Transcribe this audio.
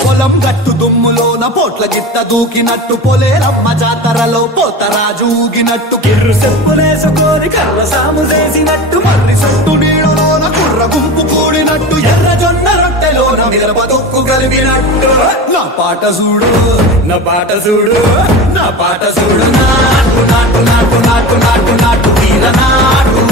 పొలం గట్టు దుమ్ములోన పోట్ల గిత్త దూకినట్టు పొలేరమ్మ జాతరలో పోతరాజు ఊగినట్టు కిర్రు చెప్పులేసుకొని కర్ర సాము చేసినట్టు మర్రి సొట్టు నీడలోన కుర్ర గుంపు కూడినట్టు ఎర్ర జొన్న రొట్టెలోన మిరప తొక్కు కలిపినట్టు నా పాట చూడు నా పాట చూడు నా పాట చూడు నాటు నాటు నాటు నాటు నాటు నాటు వీర నాటు